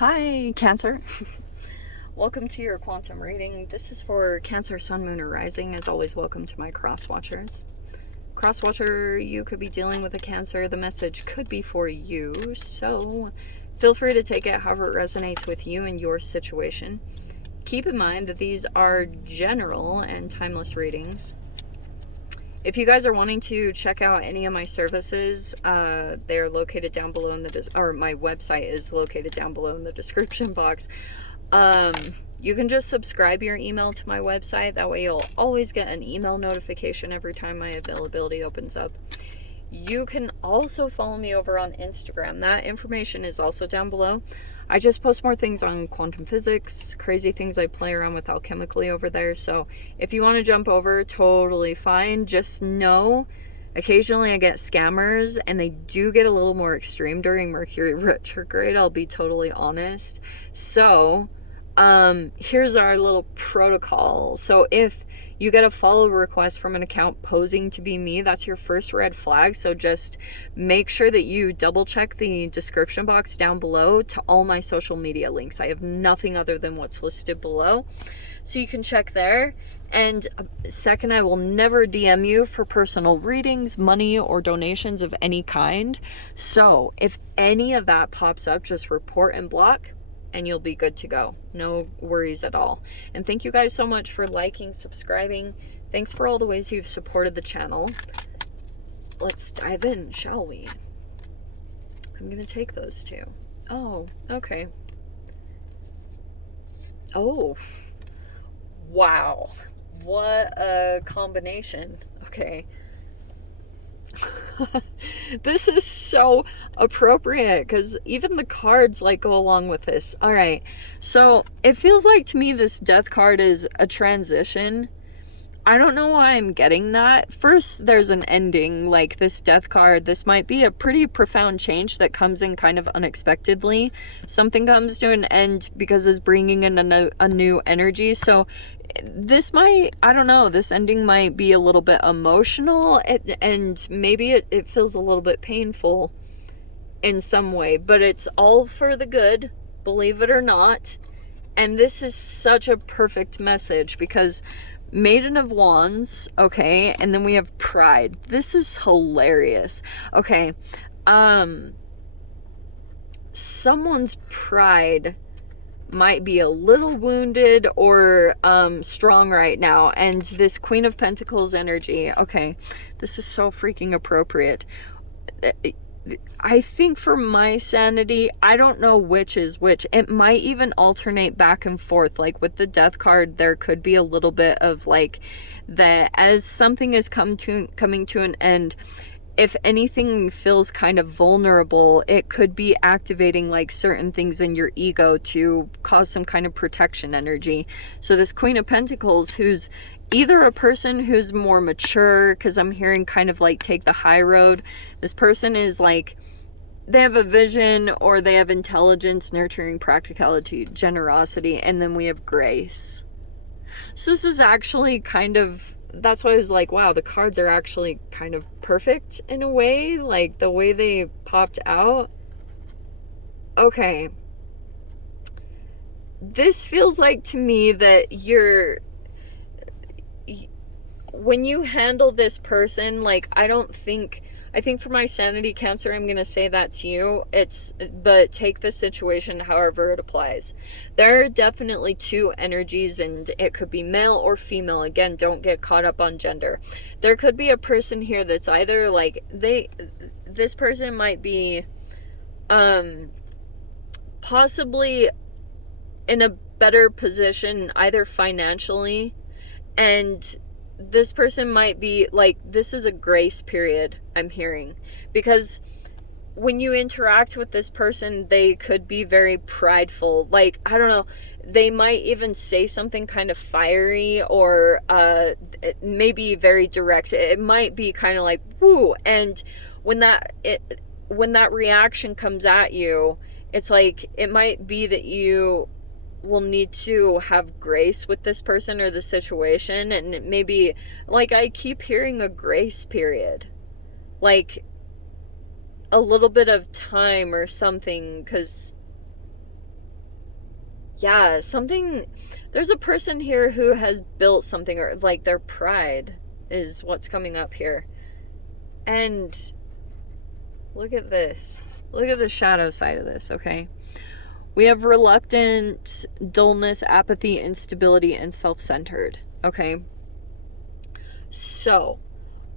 Hi, Cancer. Welcome to your quantum reading. This is for Cancer, Sun, Moon, or Rising. As always, welcome to my cross watchers. Cross watcher, you could be dealing with a Cancer. The message could be for you, so feel free to take it however it resonates with you and your situation. Keep in mind that these are general and timeless readings. If you guys are wanting to check out any of my services, they're located down below in the or my website is located down below in the description box. You can just subscribe your email to my website. That way you'll always get an email notification every time my availability opens up. You can also follow me over on Instagram. That information is also down below. I just post more things on quantum physics, crazy things I play around with alchemically over there. So if you want to jump over, totally fine. Just know occasionally I get scammers, and they do get a little more extreme during Mercury retrograde. I'll be totally honest. So here's our little protocol. So if you get a follow request from an account posing to be me, that's your first red flag. So just make sure that you double check the description box down below to all my social media links. I have nothing other than what's listed below, so you can check there. And second, I will never DM you for personal readings, money, or donations of any kind. So if any of that pops up, just report and block, and you'll be good to go. No worries at all. And thank you guys so much for liking, subscribing. Thanks for all the ways you've supported the channel. Let's dive in, shall we? I'm gonna take those two. Oh, okay. Oh, wow. What a combination. Okay. This is so appropriate because even the cards like go along with this. All right, so it feels like to me this death card is a transition. I don't know why I'm getting that. First, there's an ending, like this death card. This might be a pretty profound change that comes in kind of unexpectedly. Something comes to an end because it's bringing in a new energy. So this might, I don't know, this ending might be a little bit emotional, and maybe it feels a little bit painful in some way, but it's all for the good, believe it or not. And this is such a perfect message because Maiden of Wands, okay, and then we have Pride. This is hilarious. Okay, someone's pride might be a little wounded or strong right now, and this Queen of Pentacles energy, okay, this is so freaking appropriate. I think for my sanity, I don't know which is which. It might even alternate back and forth. Like with the death card, there could be a little bit of like that as something is coming to an end. If anything feels kind of vulnerable, it could be activating like certain things in your ego to cause some kind of protection energy. So this Queen of Pentacles, who's either a person who's more mature, because I'm hearing kind of like take the high road. This person is like, they have a vision, or they have intelligence, nurturing, practicality, generosity, and then we have grace. So this is actually kind of, that's why I was like, wow, the cards are actually kind of perfect in a way, like the way they popped out. Okay. This feels like to me that when you handle this person, like, I think for my sanity, Cancer, I'm going to say that to you. But take the situation however it applies. There are definitely two energies, and it could be male or female. Again, don't get caught up on gender. There could be a person here that's either like, this person might be, possibly in a better position, either financially, and this person might be like, this is a grace period, I'm hearing, because when you interact with this person, they could be very prideful. Like, I don't know, they might even say something kind of fiery, or maybe very direct. It might be kind of like, woo. And when that reaction comes at you, it's like, it might be that you will need to have grace with this person or the situation. And it maybe, like, I keep hearing a grace period, like a little bit of time or something, because yeah, something, there's a person here who has built something, or like their pride is what's coming up here. And look at this. Look at the shadow side of this, okay? We have reluctant, dullness, apathy, instability, and self-centered, okay? So,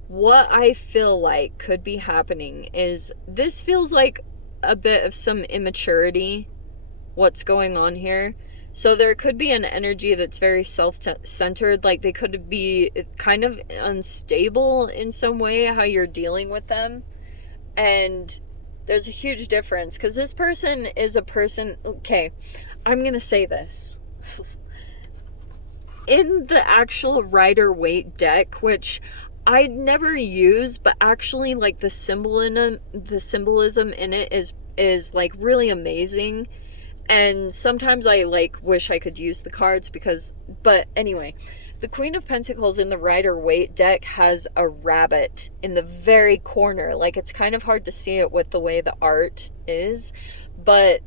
what I feel like could be happening is this feels like a bit of some immaturity, what's going on here. So there could be an energy that's very self-centered, like they could be kind of unstable in some way, how you're dealing with them. And there's a huge difference, because this person is a person, okay, I'm gonna say this. In the actual Rider-Waite deck, which I never use, but actually like the symbolism in it is like really amazing. And sometimes I like wish I could use the cards because, but anyway, the Queen of Pentacles in the Rider-Waite deck has a rabbit in the very corner. Like, it's kind of hard to see it with the way the art is, but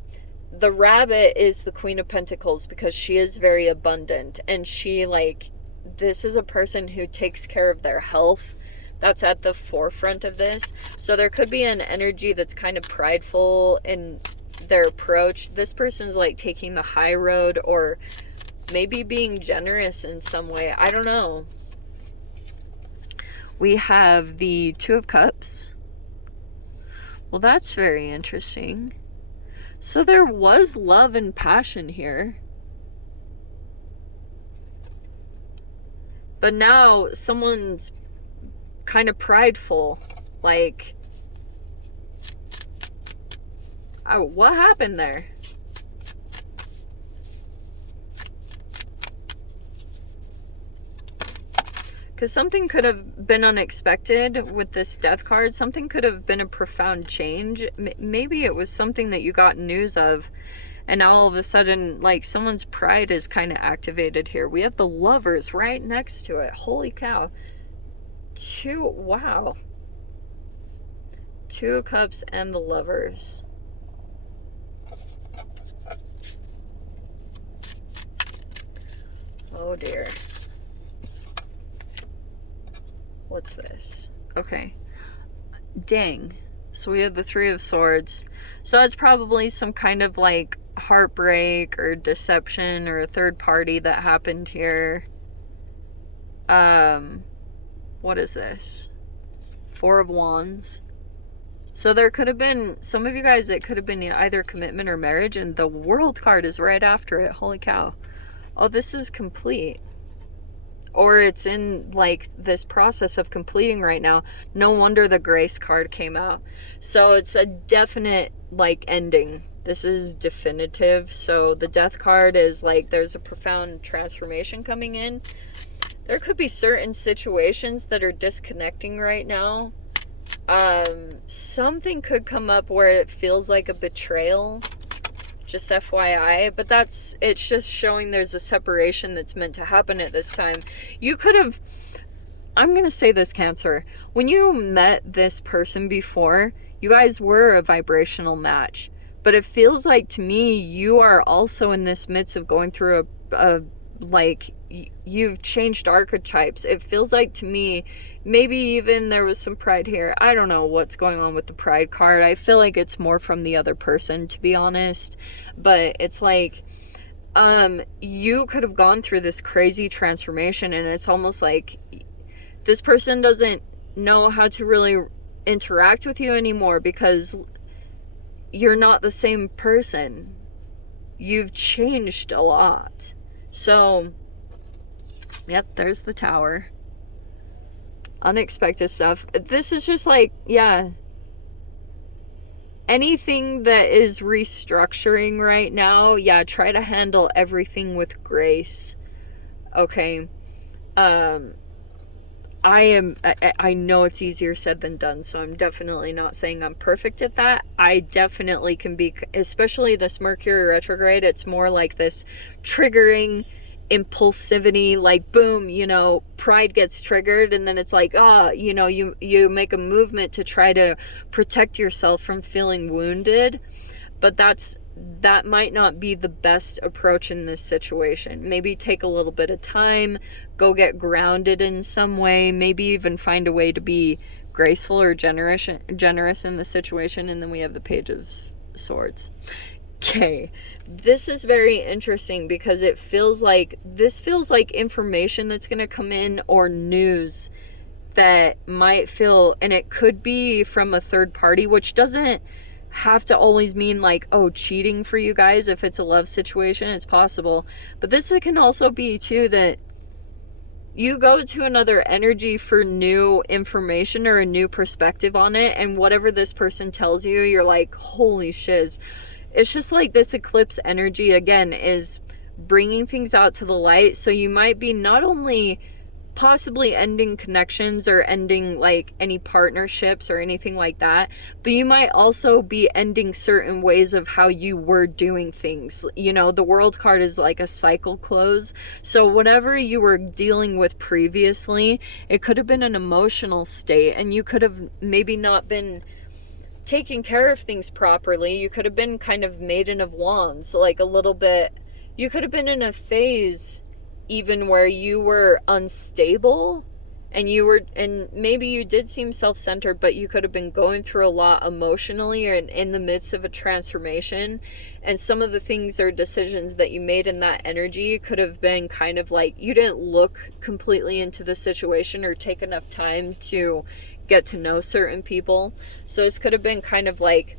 the rabbit is the Queen of Pentacles because she is very abundant, and she, like, this is a person who takes care of their health. That's at the forefront of this. So there could be an energy that's kind of prideful in their approach. This person's like taking the high road, or maybe being generous in some way. I don't know. We have the Two of Cups. Well, that's very interesting. So there was love and passion here. But now someone's kind of prideful. Like, oh, what happened there? Because something could have been unexpected with this death card. Something could have been a profound change. Maybe it was something that you got news of, and now all of a sudden, like, someone's pride is kind of activated here. We have the Lovers right next to it. Holy cow. Wow. Two of Cups and the Lovers. Oh dear. What's this? Okay. Dang. So we have the Three of Swords. So it's probably some kind of like heartbreak or deception or a third party that happened here. What is this? Four of Wands. So there could have been, some of you guys, it could have been either commitment or marriage, and the World card is right after it. Holy cow. Oh, this is complete. Or it's in like this process of completing right now. No wonder the Grace card came out. So it's a definite like ending. This is definitive. So the Death card is like there's a profound transformation coming in. There could be certain situations that are disconnecting right now. Something could come up where it feels like a betrayal. Just FYI, but it's just showing there's a separation that's meant to happen at this time. You could have, I'm going to say this, Cancer, when you met this person before, you guys were a vibrational match, but it feels like to me, you are also in this midst of going through like, you've changed archetypes. It feels like to me, maybe even there was some pride here. I don't know what's going on with the pride card. I feel like it's more from the other person, to be honest. But it's like, you could have gone through this crazy transformation, and it's almost like this person doesn't know how to really interact with you anymore because you're not the same person. You've changed a lot. So, yep, there's the Tower. Unexpected stuff. This is just like, yeah. Anything that is restructuring right now, yeah, try to handle everything with grace. Okay. I know it's easier said than done, so I'm definitely not saying I'm perfect at that. I definitely can be, especially this Mercury retrograde, it's more like this triggering impulsivity, like boom, you know, pride gets triggered, and then it's like, you know, you make a movement to try to protect yourself from feeling wounded. But that's that might not be the best approach in this situation. Maybe take a little bit of time, go get grounded in some way, maybe even find a way to be graceful or generous in the situation. And then we have the Page of Swords. Okay, this is very interesting because it feels like information that's going to come in, or news that might feel, and it could be from a third party, which doesn't have to always mean like, oh, cheating for you guys. If it's a love situation, it's possible. But this can also be too that you go to another energy for new information or a new perspective on it, and whatever this person tells you, you're like, holy shiz. It's just like this eclipse energy again is bringing things out to the light. So you might be not only possibly ending connections or ending like any partnerships or anything like that, but you might also be ending certain ways of how you were doing things. You know, the World card is like a cycle close. So whatever you were dealing with previously, it could have been an emotional state, and you could have maybe not been taking care of things properly. You could have been kind of Maiden of Wands, like a little bit. You could have been in a phase even where you were unstable, and maybe you did seem self-centered, but you could have been going through a lot emotionally or in the midst of a transformation. And some of the things or decisions that you made in that energy could have been kind of like you didn't look completely into the situation or take enough time to get to know certain people. So this could have been kind of like,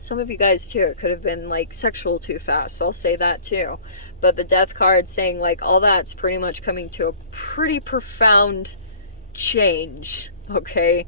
some of you guys too, it could have been like sexual too fast. I'll say that too. But the Death card saying like all that's pretty much coming to a pretty profound change. Okay.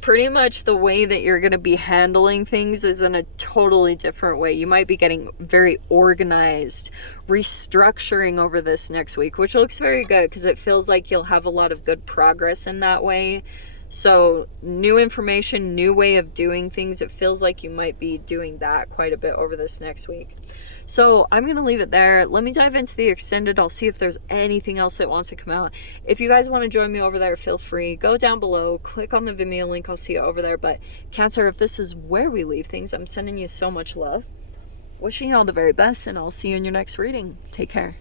Pretty much the way that you're going to be handling things is in a totally different way. You might be getting very organized, restructuring over this next week, which looks very good because it feels like you'll have a lot of good progress in that way. So new information, new way of doing things. It feels like you might be doing that quite a bit over this next week. So I'm going to leave it there. Let me dive into the extended. I'll see if there's anything else that wants to come out. If you guys want to join me over there, feel free. Go down below, click on the Vimeo link. I'll see you over there. But Cancer, if this is where we leave things, I'm sending you so much love. Wishing you all the very best, and I'll see you in your next reading. Take care.